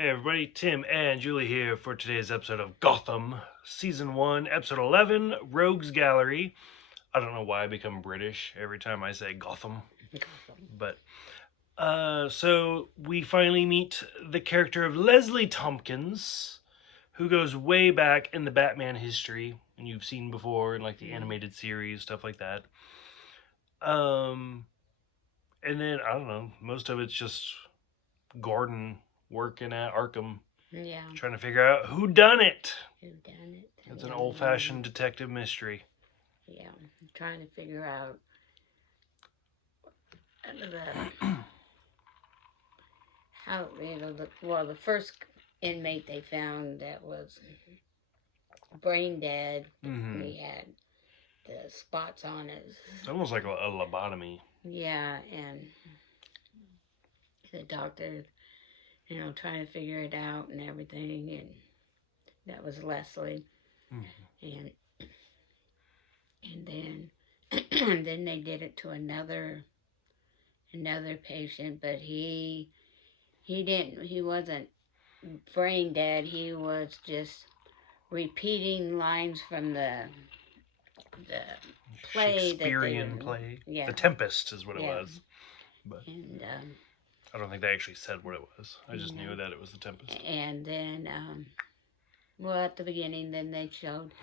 Hey everybody, Tim and Julie here for today's episode of Gotham, Season 1, Episode 11, Rogues Gallery. I don't know why I become British every time I say Gotham, but so we finally meet the character of Leslie Tompkins, who goes way back in the Batman history, and you've seen before in like the animated series, stuff like that. And then, I don't know, most of it's just Gordon working at Arkham. Yeah. Trying to figure out who done it. Who done it? It's an old-fashioned detective mystery. Yeah, I'm trying to figure out the first inmate they found that was brain dead. Mm-hmm. He had the spots on his. It's almost like a lobotomy. Yeah, and the doctor, trying to figure it out and everything, and that was Leslie. Mm-hmm. And then and then they did it to another patient, but he wasn't brain dead. He was just repeating lines from the play Shakespearean play. Yeah, The Tempest is what it was. But and I don't think they actually said what it was. I just knew that it was the Tempest. And then at the beginning, then they showed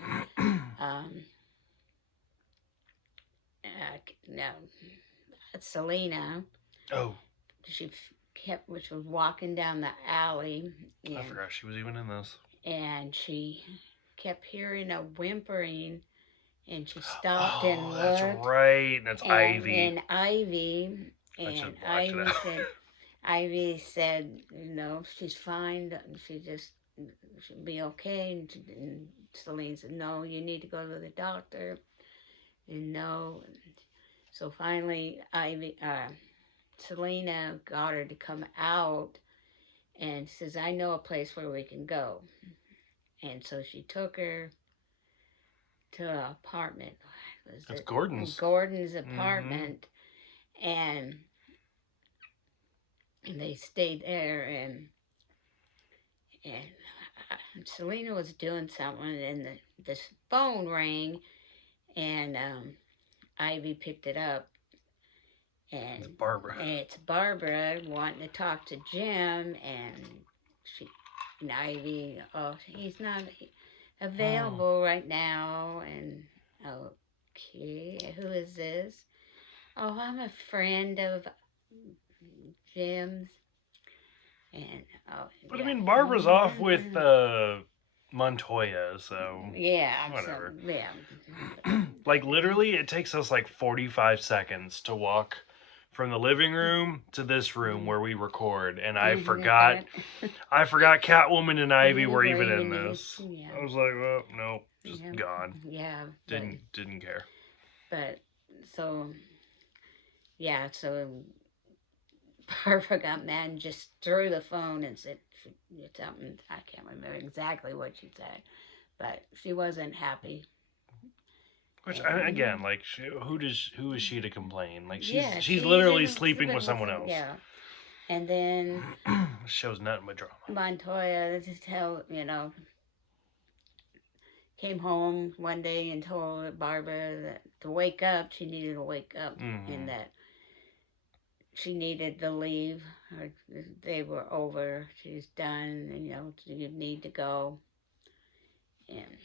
Selena. Oh. Which was walking down the alley. I forgot she was even in this. And she kept hearing a whimpering, and she stopped and looked. That's right. That's Ivy. And Ivy said, she's fine. She'll be okay. And Celine said, no, you need to go to the doctor. And no. So finally, Selena got her to come out and says, I know a place where we can go. And so she took her to an apartment. It's Gordon's. Gordon's apartment. Mm-hmm. And they stayed there, and Selena was doing something, and this phone rang, and Ivy picked it up. And it's Barbara. It's Barbara wanting to talk to Jim, and Ivy, he's not available right now. And okay, who is this? Oh, I'm a friend of Jim's. And but I mean, Barbara's off with Montoya, so yeah, whatever. So, yeah. Like literally, it takes us like 45 seconds to walk from the living room to this room where we record, and I forgot Catwoman and Ivy were even in this. Yeah. I was like, well, no, just gone. Yeah. Didn't care. But so Barbara got mad and just threw the phone and said something. I can't remember exactly what she said, but she wasn't happy. Which again, like, who is she to complain? Like, she's literally sleeping with someone else. Yeah, and then shows nothing but drama. Montoya, came home one day and told Barbara that to wake up. She needed to wake up, and that she needed to leave. They were over. She's done. And, you need to go. And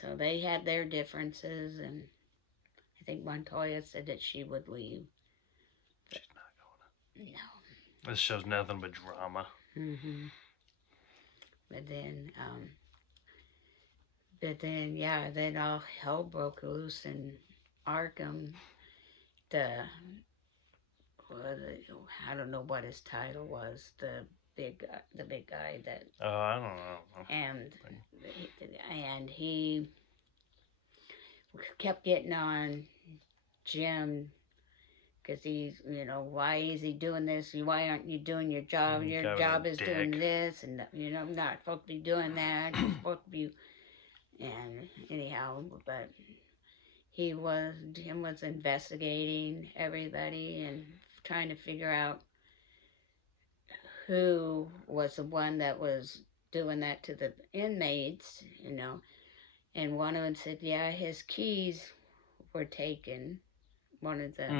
so they had their differences, and I think Montoya said that she would leave. She's not going to. No. This shows nothing but drama. Mm-hmm. But then all hell broke loose in Arkham. I don't know what his title was. The big guy that. I don't know. And he kept getting on Jim because he's, why is he doing this? Why aren't you doing your job? Your job is doing this, and I'm not supposed to be doing that. You're supposed to be. And anyhow, but Jim was investigating everybody and trying to figure out who was the one that was doing that to the inmates, and one of them said, yeah, his keys were taken. One of the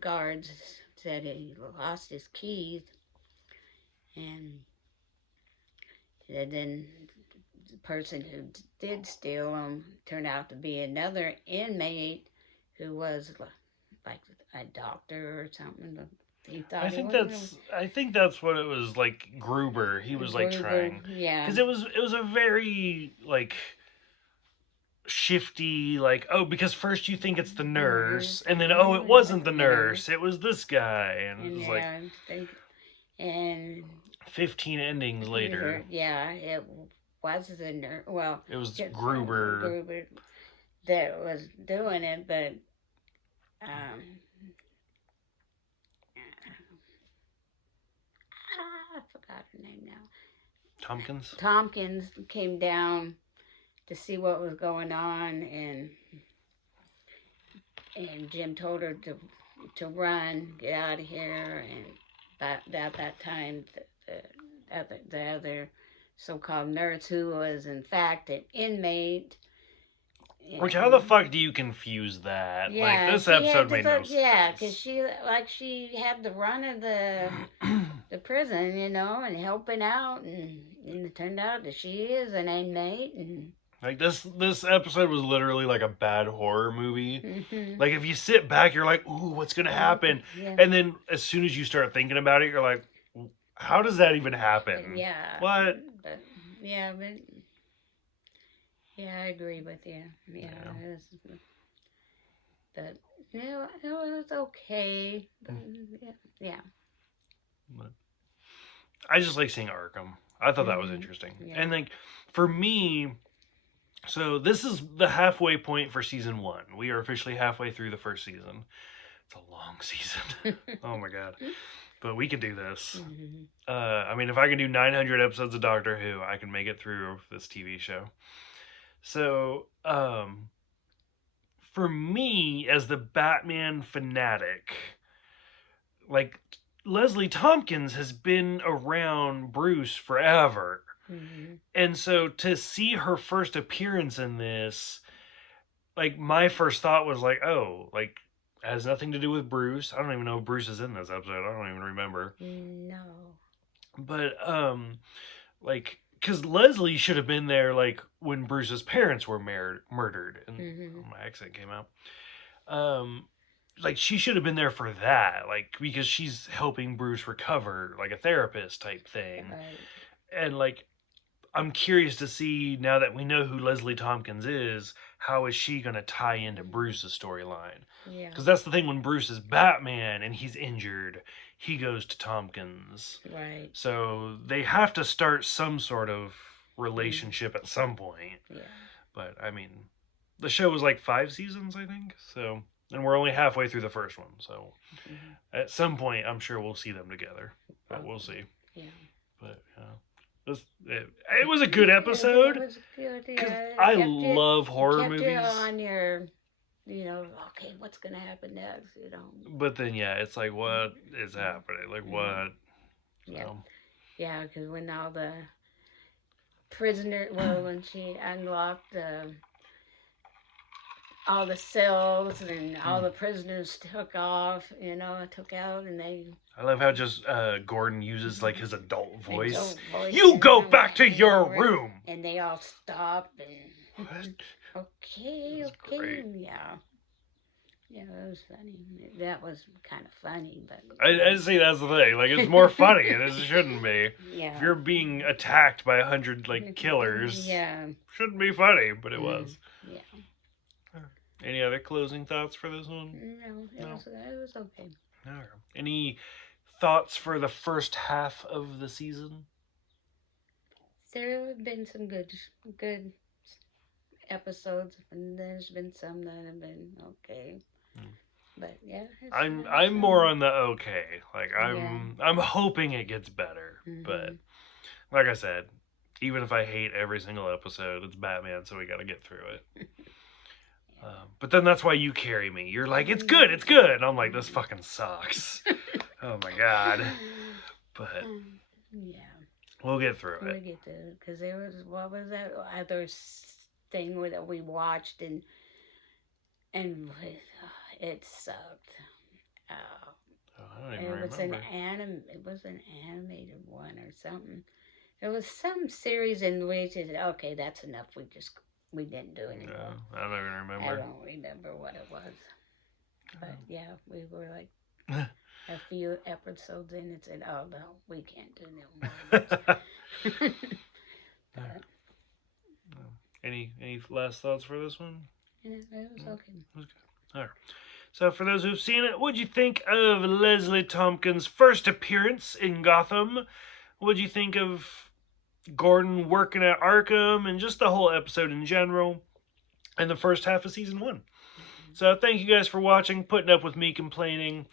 guards said he lost his keys, and then the person who did steal them turned out to be another inmate who was like a doctor or something. He thought I think that's what it was, like Gruber. He was like trying, yeah, because it was a very like shifty, like, oh, because first you think it's the nurse, and then oh, it wasn't the nurse, it was this guy, and it was like and 15 endings later. Yeah, it was the nurse. Well, it was Gruber that was doing it, but I forgot her name now. Tompkins came down to see what was going on, and Jim told her to run, get out of here, and about that time, the other so-called nurse, who was in fact an inmate. Which, how the fuck do you confuse that? Yeah, like, this episode made no sense. Yeah, because she had the run of the prison, and helping out, and it turned out that she is an inmate, and like this episode was literally like a bad horror movie. Like, if you sit back, you're like, ooh, what's gonna happen? Yeah. And then as soon as you start thinking about it, you're like, how does that even happen? Yeah. What? But I agree with you. Yeah. But it was okay. But, yeah. But I just like seeing Arkham. I thought that was interesting. Yeah. And like, for me, so this is the halfway point for season 1. We are officially halfway through the first season. It's a long season. Oh my god. But we can do this. I mean, if I can do 900 episodes of Doctor Who, I can make it through this TV show. So, for me, as the Batman fanatic, like, Leslie Tompkins has been around Bruce forever. And so to see her first appearance in this, like, my first thought was like, oh, like, it has nothing to do with Bruce. I don't even know if Bruce is in this episode. I don't even remember. No. But, like, because Leslie should have been there, like, when Bruce's parents were murdered. And my accent came out. Like, she should have been there for that. Like, because she's helping Bruce recover, like a therapist type thing. Right. And, like, I'm curious to see, now that we know who Leslie Tompkins is, how is she going to tie into Bruce's storyline? Yeah. Because that's the thing, when Bruce is Batman and he's injured, he goes to Tompkins. Right. So they have to start some sort of relationship at some point. Yeah. But, I mean, the show was like 5 seasons, I think. So, and we're only halfway through the first one. So at some point, I'm sure we'll see them together. But we'll see. Yeah. But, it was a good episode. It was good, yeah. I love horror movies. You on your, okay, what's going to happen next, But then, yeah, it's like, what is happening? Like, what? Yeah. So. Yeah, because when all the prisoners, when she unlocked all the cells and all the prisoners took off, took out, and they... I love how just Gordon uses, like, his adult voice. You go back to your room! And they all stop and... What? Okay. Great. Yeah. Yeah, that was funny. That was kind of funny, but... I see, that's the thing. Like, it's more funny, and it shouldn't be. Yeah. If you're being attacked by 100, like, killers... Yeah. Shouldn't be funny, but it was. Yeah. Any other closing thoughts for this one? No, it was okay. All right. Any thoughts for the first half of the season? There have been some good episodes, and there's been some that have been okay. But yeah, I'm more on the okay. Like, I'm hoping it gets better. But like I said, even if I hate every single episode, it's Batman, so we got to get through it. But then that's why you carry me. You're like, it's good. And I'm like, this fucking sucks. Oh my God. But yeah, we'll get through we'll it. get to it because there was what was that other thing that we watched and it sucked. Uh, Oh, I don't even it was remember. It was an animated one or something. It was some series in which it said, okay, that's enough. We didn't do anymore. No, I don't even remember. I don't remember what it was. But yeah, we were like a few episodes in and said, oh no, we can't do no more of this. But Any last thoughts for this one? yeah, it was okay. It was good. All right. So, for those who've seen it, what'd you think of Leslie Tompkins' first appearance in Gotham? What'd you think of Gordon working at Arkham and just the whole episode in general and the first half of season 1? So, thank you guys for watching, putting up with me complaining.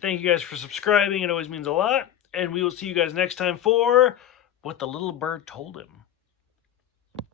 Thank you guys for subscribing. It always means a lot. And we will see you guys next time for What the Little Bird Told Him.